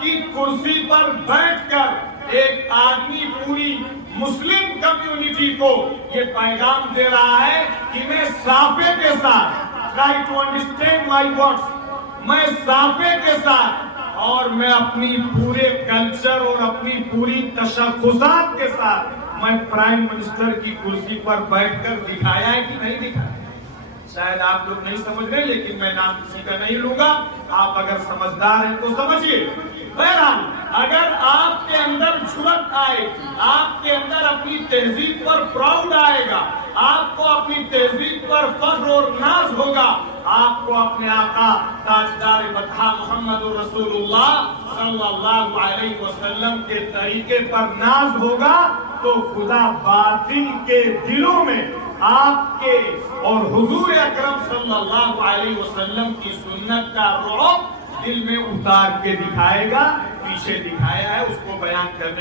کی کرسی پر بیٹھ کر ایک آدمی پوری مسلم کمیونٹی کو یہ پیغام دے رہا ہے کہ میں صافے کے ساتھ try to understand my words، میں صافے کے ساتھ اور میں اپنی پورے کلچر اور اپنی پوری تشخصات کے ساتھ میں پرائم منسٹر کی کرسی پر بیٹھ کر دکھایا ہے کہ نہیں دکھایا۔ شاید آپ لوگ نہیں سمجھ رہے، لیکن میں نام کسی کا نہیں لوں گا، آپ اگر سمجھدار ہیں تو سمجھیے۔ بہرحال اگر آپ کے اندر جرأت آئے، آپ کے اندر اپنی تہذیب پر پراؤڈ آئے گا، آپ کو اپنی تہذیب پر فخر اور ناز ہوگا، آپ کو اپنے آقا تاجدار مدح محمد رسول اللہ صلی اللہ علیہ وسلم کے طریقے پر ناز ہوگا، تو خدا باطن کے دلوں میں آپ کے اور حضور اکرم صلی اللہ علیہ وسلم کی سنت کا رعب دل میں اتار کے دکھائے گا۔ پیچھے دکھایا ہے، اس کو بیان کرنے